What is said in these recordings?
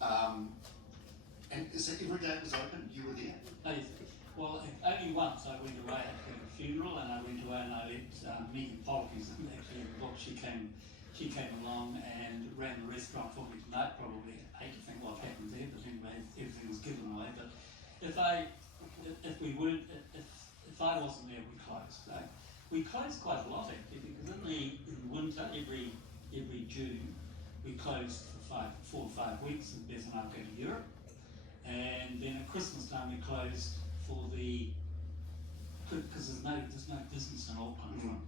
And is it every day it was open? You were there? Well, only once I went away at a funeral, and I went away and I let Megan Polkey's actually in the book. She came along and ran the restaurant for me tonight. Probably hate to think what happened there, but anyway, everything was given away. But if I wasn't there, we closed. We closed quite a lot actually, because in the winter, every June, we closed for 4 or 5 weeks, and Beth and I go to Europe. And then at Christmas time we closed because there's no business in Auckland. From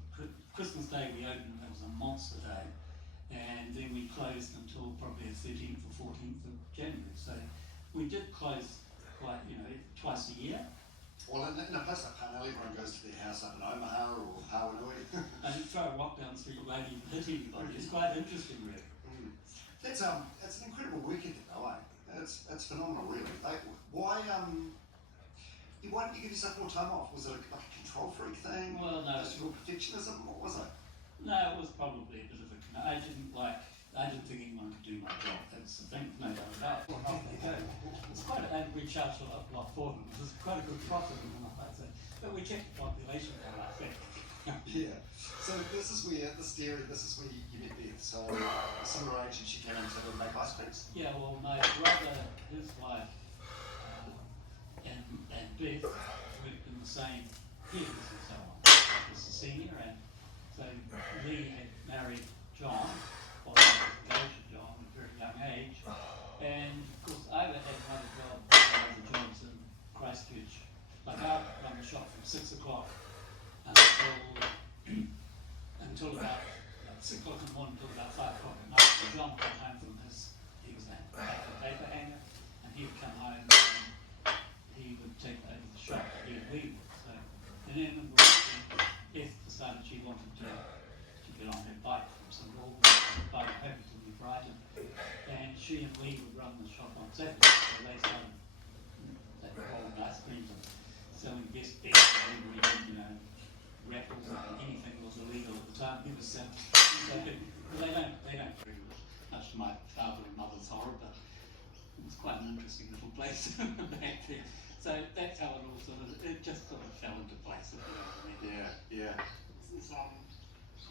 Christmas Day we opened, and it was a monster day, and then we closed until probably the 13th or 14th of January. So we did close quite, twice a year. Well, in a place like Parnell, everyone goes to their house up in Omaha or Hawanui. And you throw a rock down the street, you won't even hit anybody. It's quite interesting, really. That's an incredible work ethic, though, eh? It's phenomenal, really. Why didn't you give yourself more time off? Was it like a control freak thing? Well, no. Just your perfectionism? What was it? No, it was probably a bit of a. I didn't think anyone could do my job. That's the thing. No doubt about it. Well, off they go. It's quite and we charged a lot for them. It was quite a good profit and all that. But we checked the population down, I think. Yeah. So this is where you met Beth. So similar age, and she came in to make ice creams. Yeah. Well, my brother, his wife, and Beth worked in the same theatres and so on. I was a senior, and so Lee had married John, or engaged to John at a very young age, and of course I had another jobs in Christchurch. Like I run the shop from 6 o'clock until about 6 o'clock in the morning until about 5 o'clock at night. So John came home from he was a paper hanger, and he would come home and he would take over the shop, he and we would. So, and then when we were working, Beth decided she wanted to get on her bike from St Albans, bike home to New Brighton, and she and we would run the shop on Saturday. So they started holding ice creams and selling best bets and every, raffles and anything that was illegal at the time. It was so good. They don't bring much to my father and mother's horror, but it was quite an interesting little place back there. So that's how it all it just sort of fell into place. Yeah. This is a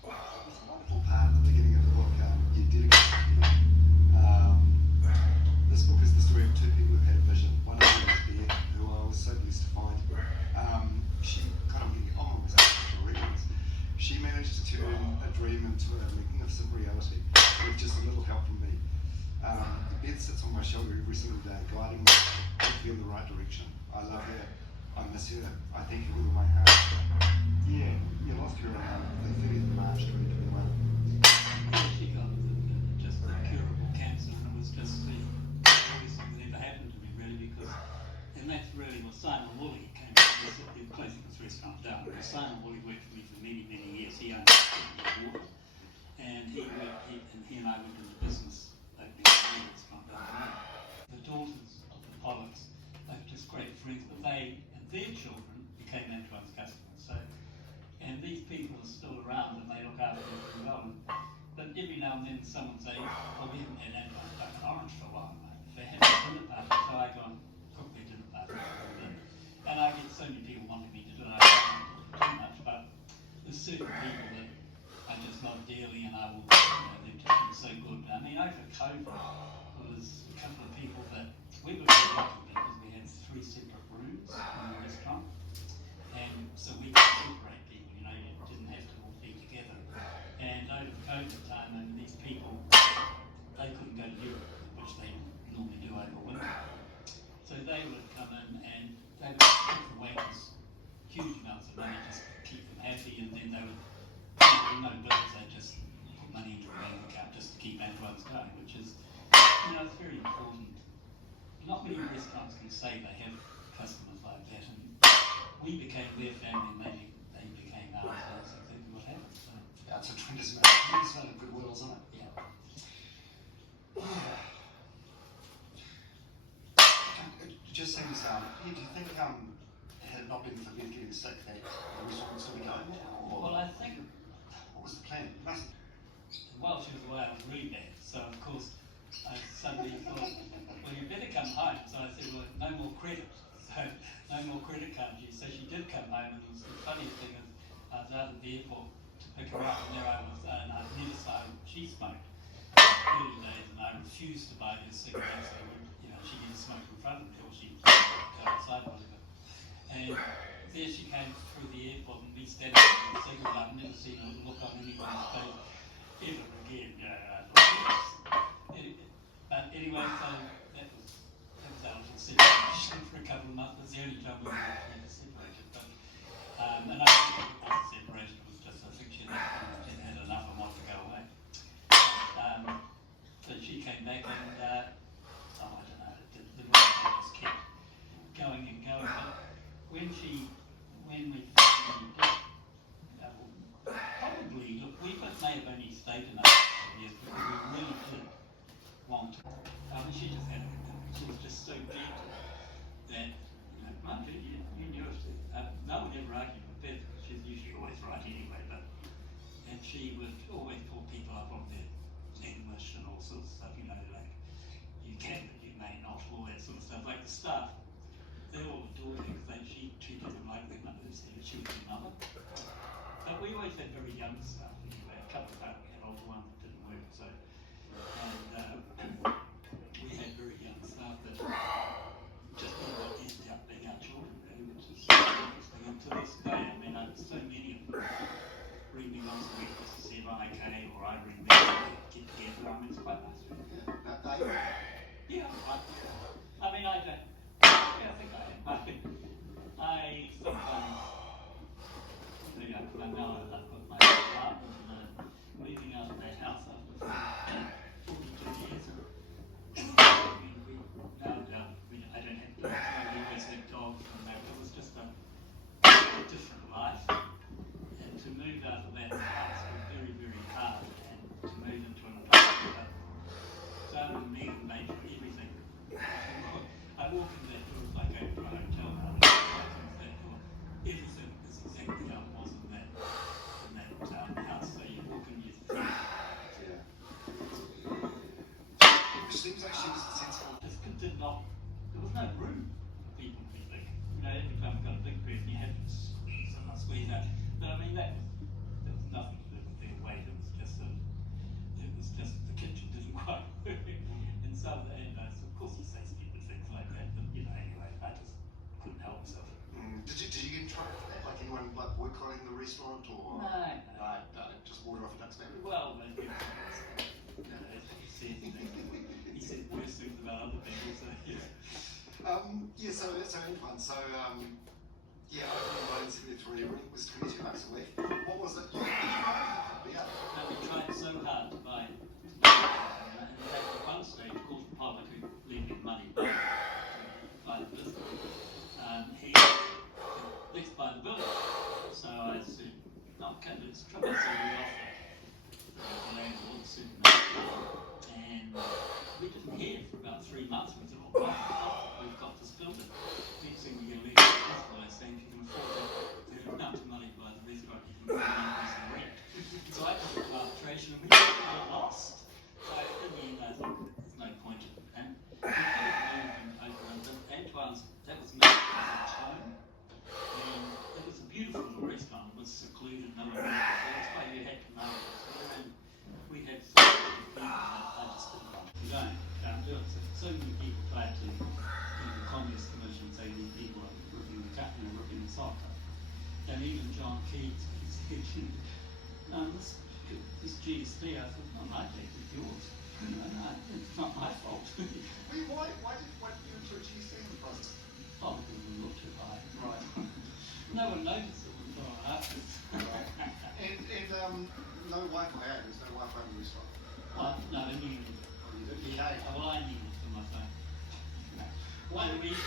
wonderful part at the beginning of the book. You dedicated this book is the story of 2 people who had a vision. One of them was Beth, who I was so blessed to find. She kind of was she managed to turn a dream into a magnificent reality with just a little help from me. Beth sits on my shoulder every single day, guiding me hopefully in the right direction. I love her. I miss her. I thank her with all my heart. Yeah, you lost her on the 30th of March 2021. She got just incurable cancer, and it was just the biggest thing that ever happened to me, really, because, and that's really what Simon Woolley came in closing this restaurant down. Simon Woolley worked for me for many, many years. He owned water, and he and I went into business opening the restaurant down there. The daughters of the Pollocks are just great friends, but they and their children became Antoine's customers. So, and these people are still around and they look after them very well. But every now and then someone say, "Well, we haven't had Antoine Duck and Orange for a while, mate." They had a dinner party, so I go and cook their dinner party. And I get so many people wanting me to do it. I don't do too much, but there's certain people that I just love dearly, and I will. They've just been so good. I mean, over COVID, there was a couple of people that we were very lucky because we had 3 separate rooms in the restaurant, and so we could separate people. You didn't have to all be together. And over COVID time, and these people, they couldn't go to Europe, which they normally do over winter. So they would come in and they would give the waiters huge amounts of money just to keep them happy, and then they would, no bills, they just put money into a bank account just to keep Antoine's going, which is, it's very important. Not many restaurants can say they have customers like that, and we became their family and they became ours. That's exactly what happened. So. Yeah, it's a tremendous amount of goodwill, isn't it? Yeah. Just saying this, do you think had it not been for Beth getting sick, that the restaurant would still be going? Well, I think. What was the plan? Well, she was away, I was really bad, so of course I suddenly thought, well, you better come home. So I said, well, no more credit. So no more credit card use. So she did come home, and it was the funniest thing is I was out at the airport to pick her up, and there I was, and I'd never smoked. She smoked early days, and I refused to buy her cigarettes. So she didn't smoke in front of me, or she'd go outside or whatever. And there she came through the airport, and me standing with a cigarette. I've never seen a look on anyone's face ever again. But anyway, so that was our little separation for a couple of months. It was the only time we were really separated. But and I think it was a separation. It was just, I think she had enough and wanted to go away. So she came back, and I don't know, the relationship just kept going and going. But when we finally did, probably, look, we both may have only stayed in our years because we really did want to. She just had, she was just so gentle that, mind you, you knew it. No one ever argued with Beth. She's usually always right anyway, and she would always pull people up on their English and all sorts of stuff, like, you can but you may not, all that sort of stuff. Like the staff, they all adored her because she treated them like their mothers, she was their mother. But we always had very young staff anyway. A couple of we had older one that didn't work, so, and we had very young staff that just ended up being our children, really, which is interesting. And to this day, I mean, so many of them ring me once a week just to see if I'm okay, or I ring them to get together. I mean, it's quite nice. Yeah, I mean, I don't. I think I am. I sometimes, I know I've got my apartment and moving out of that house after 42 years. I mean, I don't have dogs. I always had dogs, and it was just a different life. And to move out of that house was very, very hard, and to move into an apartment. So I would need and make everything. I walk in that door, it's like going to a hotel now. That door, everything is exactly how it was in that house. So you walk in, you feel. Yeah. Which seems like she was sensible. Just did not. There was no room for people to be big. Every time you got a big person, you had to squeeze out. But I mean, there was nothing to do with their weight. It was just the kitchen didn't quite work. And so, of course, you say stupid things like that. But anyway, I just couldn't help myself. Did you get in trouble for that? Like anyone boycotting the restaurant or? No. Just water off a duck's back? Well, he said worse things about other people. So yeah. So Antoine, I invited 73, it was 22 bucks a week. What was it? No, we tried so hard to buy and at one stage, of course, Pilot, who lent me money to buy the business, he said, let's buy the building. So I said, okay, let's try. So we offered the landlord supermarket, and we didn't hear for about 3 months. We thought, we've got this building. Next thing we get a letter from the hospital saying if you can afford the amount of money to buy the restaurant, you can increase the rent. So I took it to arbitration, and we got lost. So in the end, I thought there's no point in it. And we could have moved and opened, but Antoine's, that was made as a home. And it was a beautiful little restaurant. It was secluded, no one knew it. That's why you had to know it. And we had so many people, I just didn't want to. You can't do it. So many people tried to the Communist Commission say these people are ripping the sock up. And even John Keats, he said, no, this GST, I thought, no, my tax is yours. No, it's not my fault. Why did you enter a GST in the process? Oh, because we looked too high. Right. No one noticed it was going up. Right. And no Wi-Fi, there's no Wi-Fi in the restaurant? Well, no, I needed it. Oh, you did? Yeah, well, I needed it for my phone. Well, I think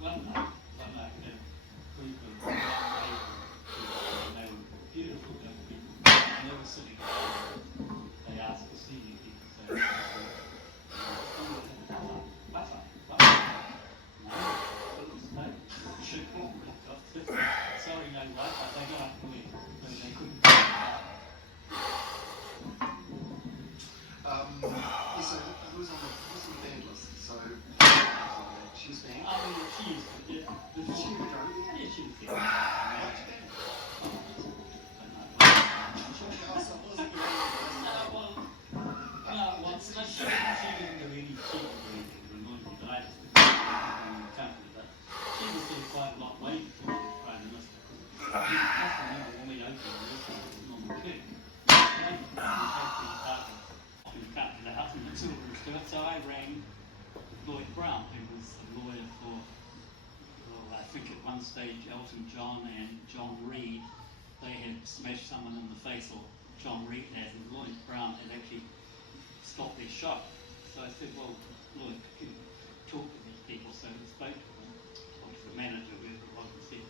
one night, we were they were beautiful young people, and they were sitting there. They asked to see you people, so sorry, no Wi-Fi, they got up to me, so they couldn't. Yeah, so who was on the band list? So she was banned. I mean, she used to, yeah. Did she ever go? Yeah, she was there. Why'd you ban her? She didn't do any remotely diet company, but she was there quite a lot way before she was Prime Minister. I remember when we opened this was Norman Kirk. We cut it out and it's all to it. So I rang Lloyd Brown, who was the lawyer for, well, I think at one stage Elton John and John Reed. They had smashed someone in the face, or John Reed had, and Lloyd Brown had actually stopped their shot. So I said, well, Lloyd, can you talk to these people? So we spoke to them, talked to the manager, and said,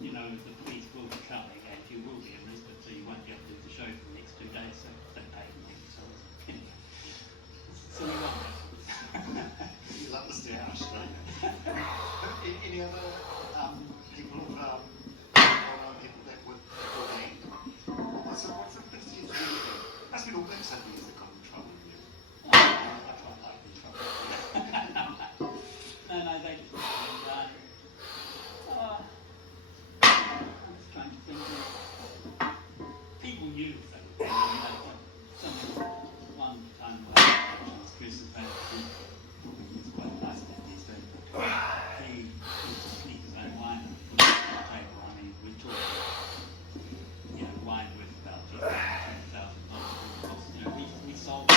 you know, the police will be coming and you will be arrested, so you won't be able to do the show for the next 2 days. So they paid me. So anyway, so we got that. You love the stoush, don't you? Any other people of well-known people that were banned? What's the biggest thing that's really bad? Must be all black something that got in trouble with you. I try to like in trouble. No, they just I'm just trying to think of people knew that. One time Christmas party, it's quite nice that these days. He used to sneak his own wine and put it on the table. I mean, we talk, you know, wine worth about $20,000. You know, we sold it.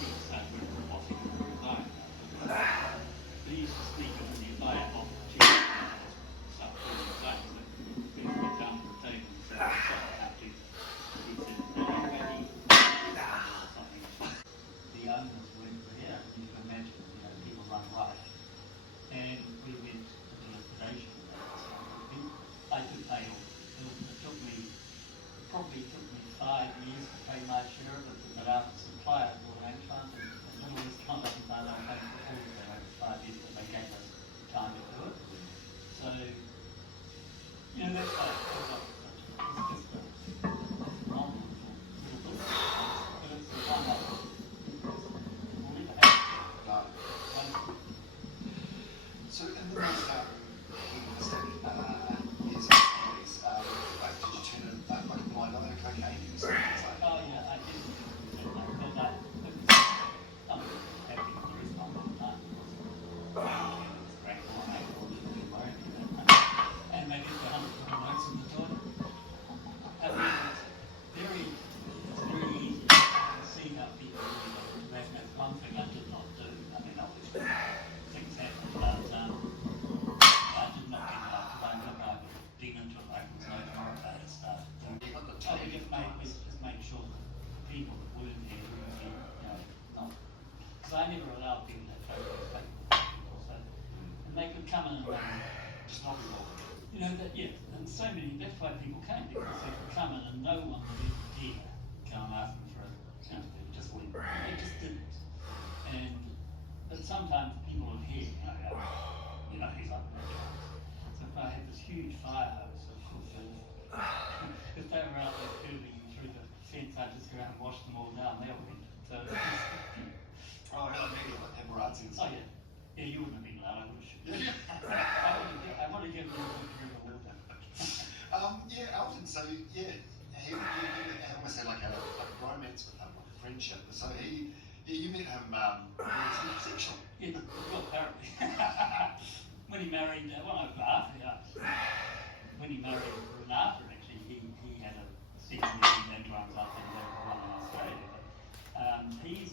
People started offering it for wine. But he used to sneak it in the fire off the chair and start pouring the wine. So we went down to the table and said, "Sorry, I have to." He said, "Are you ready?" Something. The owners weren't there. You can imagine, you know, people run riot. And we went into liquidation. I could pay all the bills. It probably took me 5 years to pay my share of it, but after suppliers were arranged fund and all this kind of thing, I paid for all of that over 5 years, but they gave us time to do it. So, you know, that's why it's just a phenomenal little bit. But it's the one that we'll never have. No. So in the most years of police, did you turn it like a blind eye to cocaine and stuff like that? Oh yeah, I did. But I'm happy the rest of the time. It's great for my and they get the 100 notes in the toilet. I mean, it's very easy to see how people really do. That's one thing I did not do. I mean, obviously things happen, but I did not get out because I look I would dig into it like it was no tomorrow about it stuff. You got the So we tape. just made sure that the people that weren't there were, you know, not, because I never allowed people to have photos, so, and they could come in and Just not involved. you know, that, yeah, and so many, that's why people came, because they could come in and no one would ever dare come and ask them for a, you know, they just went, they just didn't. And, but sometimes people would hear, you know, he's like that. So if I had this huge fire hose of if they were out there curling through the fence, I'd just go out and wash them all down, they were in. So, Oh, really? Maybe like paparazzi and oh stuff. yeah. Yeah, you wouldn't have been allowed, I would have shot you. I would have given you a drink of water. Yeah, Elton, so yeah, he almost had like a romance with him, like a friendship. So you met him when he was heterosexual. Yeah, well, apparently. When he married, when he married Renata, actually, he had a second wedding and runs up and one in Australia. But he's